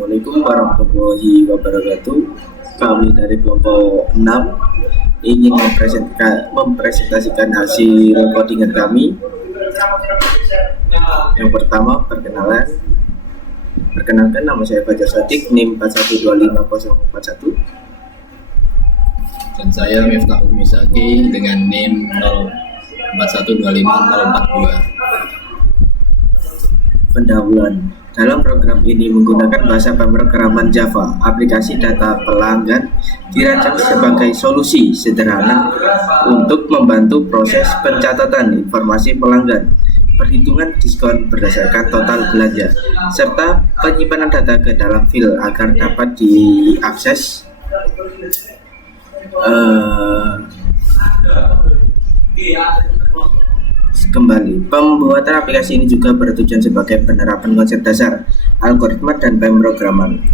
Assalamualaikum warahmatullahi wabarakatuh. Kami dari kelompok 6 ingin mempresentasikan hasil codingan kami. Yang pertama, perkenalkan nama saya Fajar Sodik, NIM 41250041. Dan saya Miftahul Misaki dengan NIM 04125042. Pendahuluan. Dalam program ini menggunakan bahasa pemrograman Java. Aplikasi data pelanggan dirancang sebagai solusi sederhana untuk membantu proses pencatatan informasi pelanggan, perhitungan diskon berdasarkan total belanja, serta penyimpanan data ke dalam file agar dapat diakses kembali. Pembuatan aplikasi ini juga bertujuan sebagai penerapan konsep dasar algoritma dan pemrograman.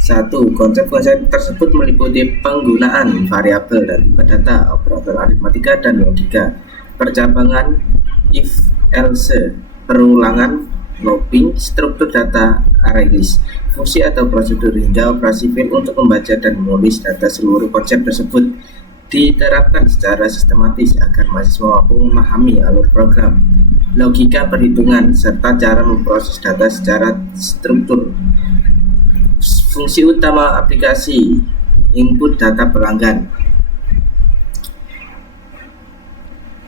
1. Konsep-konsep tersebut meliputi penggunaan variabel dan tipe data, operator aritmatika dan logika, percabangan, if, else, perulangan, looping, struktur data, array list, fungsi atau prosedur hingga operasi file untuk membaca dan menulis data. Seluruh konsep tersebut diterapkan secara sistematis agar mahasiswa mampu memahami alur program, logika perhitungan, serta cara memproses data secara struktur. Fungsi utama aplikasi: input data pelanggan,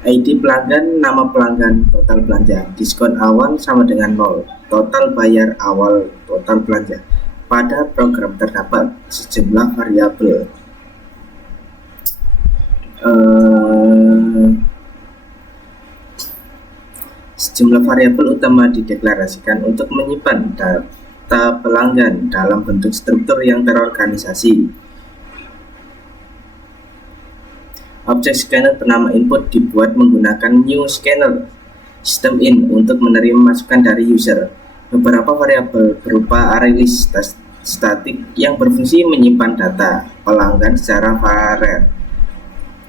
ID pelanggan, nama pelanggan, total belanja, diskon awal sama dengan 0, total bayar awal, total belanja. Pada program terdapat sejumlah variabel. Sejumlah variabel utama dideklarasikan untuk menyimpan data pelanggan dalam bentuk struktur yang terorganisasi. Objek scanner bernama input dibuat menggunakan new scanner system in untuk menerima masukan dari user. Beberapa variabel berupa array list statik yang berfungsi menyimpan data pelanggan secara variabel.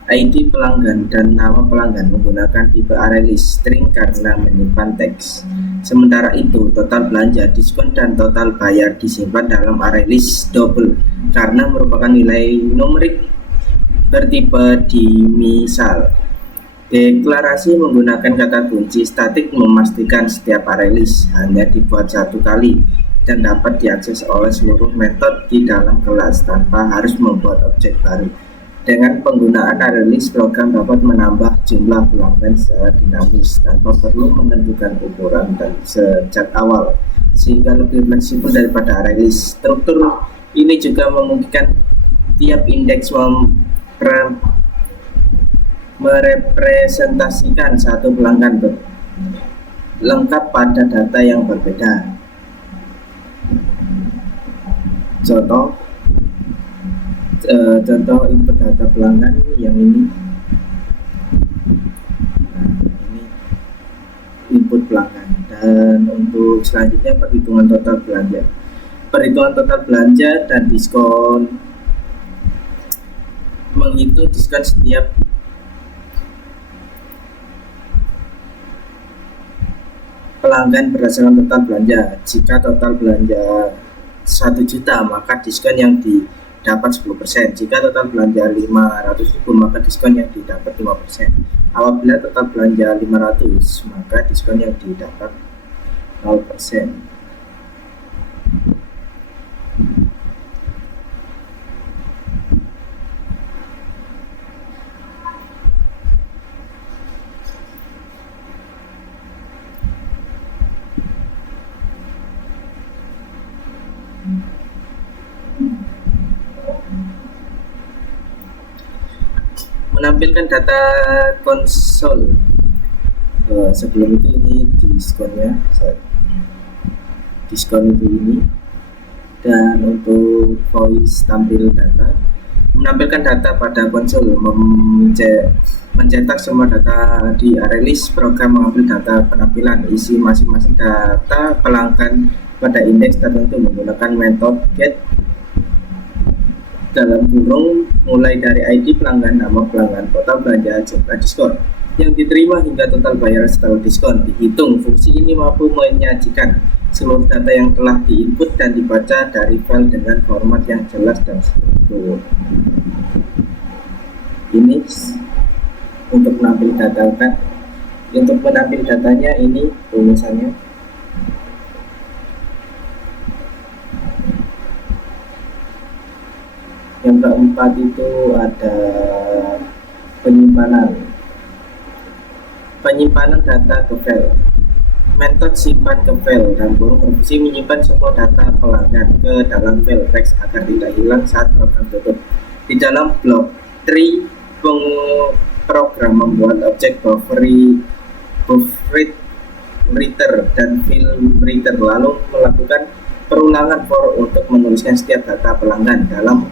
ID pelanggan dan nama pelanggan menggunakan tipe array list string karena menyimpan teks. Sementara itu, total belanja, diskon, dan total bayar disimpan dalam array list double karena merupakan nilai numerik bertipe dimisal. Deklarasi menggunakan kata kunci statik memastikan setiap array list hanya dibuat satu kali dan dapat diakses oleh seluruh metode di dalam kelas tanpa harus membuat objek baru. Dengan penggunaan array list, program dapat menambah jumlah pelanggan secara dinamis tanpa perlu menentukan ukuran dan sejak awal, sehingga lebih fleksibel daripada array list. Struktur ini juga memungkinkan tiap indeks merepresentasikan satu pelanggan lengkap pada data yang berbeda. Contoh input data pelanggan yang ini. Nah, ini input pelanggan. Dan untuk selanjutnya perhitungan total belanja dan diskon. Menghitung diskon setiap pelanggan berdasarkan total belanja. Jika total belanja 1 juta, maka diskon yang didapat 10%. Jika total belanja 500.000, maka diskon yang didapat 5%. Apabila total belanja 500, maka diskon yang didapat 0%. Menampilkan data konsol. Sebelum itu ini diskonnya, diskon itu ini. Dan untuk voice tampil data, menampilkan data pada konsol, mencetak semua data di array list. Program mengambil data penampilan isi masing-masing data pelanggan pada indeks tertentu menggunakan metode get dalam kurung mulai dari ID pelanggan, nama pelanggan, total belanja, jumlah diskon. yang diterima hingga total bayaran setelah diskon dihitung. Fungsi ini mampu menyajikan seluruh data yang telah diinput dan dibaca dari file dengan format yang jelas dan struktur. Ini untuk menampil data kan. Untuk menampil datanya ini rumusannya. Yang keempat itu ada penyimpanan data ke file. Metode simpan ke file dan berfungsi menyimpan semua data pelanggan ke dalam file teks agar tidak hilang saat program tutup. Di dalam blok tree, program membuat objek buffer reader dan field reader lalu melakukan perulangan for untuk menuliskan setiap data pelanggan dalam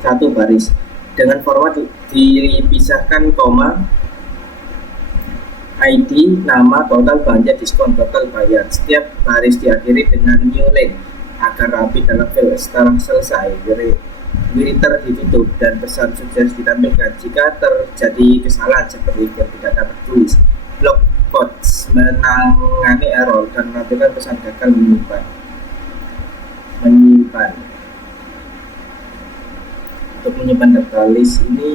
satu baris dengan format dipisahkan koma, ID, nama, total belanja, diskon, total bayar. Setiap baris diakhiri dengan new line agar rapi dalam file. Setelah selesai, reader ditutup dan pesan sukses ditampilkan. Jika terjadi kesalahan seperti yang tidak dapat tulis, block codes menangani error dan menampilkan pesan gagal menyimpan. Untuk menyimpan data list ini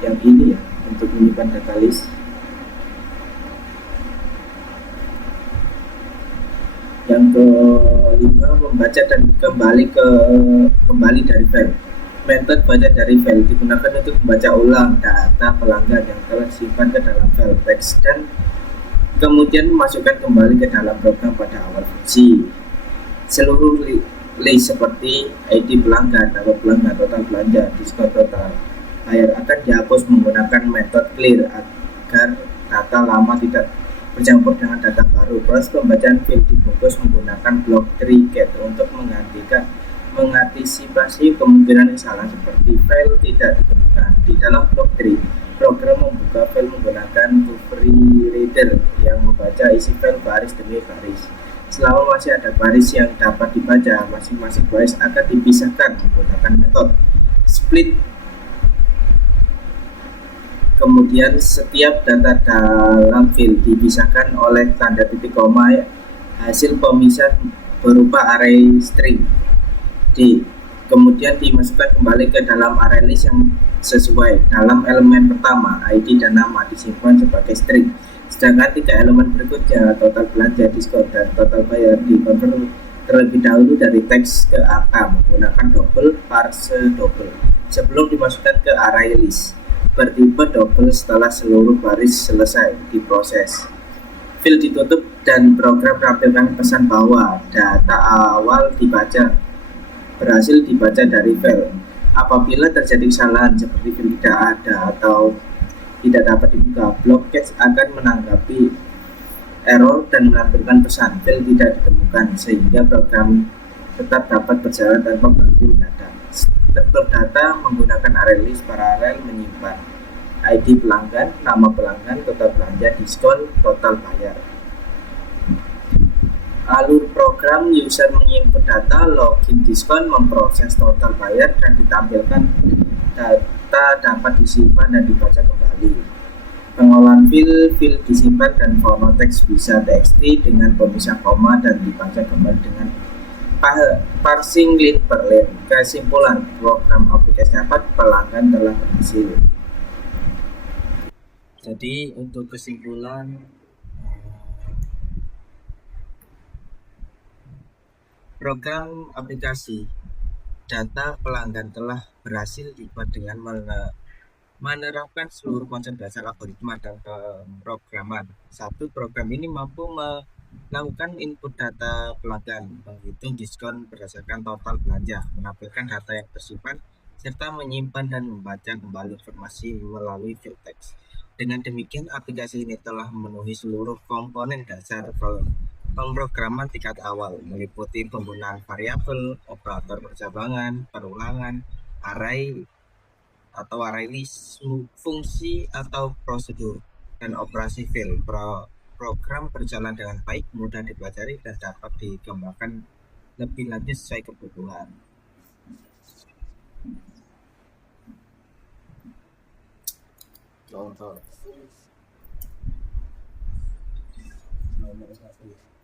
yang ini ya, untuk menyimpan data list. Yang kelima, membaca dan kembali dari file. Metode baca dari file digunakan untuk membaca ulang data pelanggan yang telah disimpan ke dalam file teks dan kemudian memasukkan kembali ke dalam program pada awal fungsi. Seluruh list seperti ID pelanggan, nama pelanggan, total belanja, diskon, total bayar akan dihapus menggunakan metode clear agar data lama tidak bercampur dengan data baru. Proses pembacaan file dibungkus menggunakan blok tree get untuk mengantisipasi kemungkinan kesalahan seperti file tidak ditemukan. Di dalam blok tree, program membuka file menggunakan buffer reader yang membaca isi file baris demi baris. Selama masih ada baris yang dapat dibaca, masing-masing baris akan dipisahkan menggunakan metode split. Kemudian setiap data dalam file dipisahkan oleh tanda titik koma. Hasil pemisah berupa array string D. Kemudian dimasukkan kembali ke dalam array list yang sesuai. Dalam elemen pertama, ID dan nama disimpan sebagai string. Sedangkan tiga elemen berikutnya, total belanja, diskon, dan total bayar dikonvert terlebih dahulu dari teks ke angka menggunakan double parse double sebelum dimasukkan ke array list bertipe double. Setelah seluruh baris selesai diproses, file ditutup dan program menampilkan pesan bahwa data awal berhasil dibaca dari file. Apabila terjadi kesalahan seperti file tidak ada atau tidak dapat dibuka, block catch akan menanggapi error dan menampilkan pesan file tidak ditemukan sehingga program tetap dapat berjalan tanpa berhenti mendadak. Struktur data menggunakan array list. Paralel menyimpan ID pelanggan, nama pelanggan, total belanja, diskon, total bayar. Alur program: user menginput data, login, diskon, memproses total bayar, dan ditampilkan data dapat disimpan dan dibaca kembali. Pengolahan file disimpan dan format teks bisa txt dengan pemisah koma dan dibaca kembali dengan parsing line per line. Kesimpulan, program aplikasi dapat pelanggan telah berhasil. Jadi untuk kesimpulan, program aplikasi data pelanggan telah berhasil dibuat dengan menerapkan seluruh konsep dasar algoritma dan pemrograman. Satu, program ini mampu melakukan input data pelanggan, menghitung diskon berdasarkan total belanja, menampilkan data yang tersimpan, serta menyimpan dan membaca kembali informasi melalui field text. Dengan demikian, aplikasi ini telah memenuhi seluruh komponen dasar pemrograman tingkat awal, meliputi penggunaan variabel, operator percabangan, perulangan, array, atau array list, fungsi atau prosedur, dan operasi file. Program berjalan dengan baik, mudah dipelajari, dan dapat dikembangkan lebih lanjut sesuai kebutuhan. Contoh nomor 1.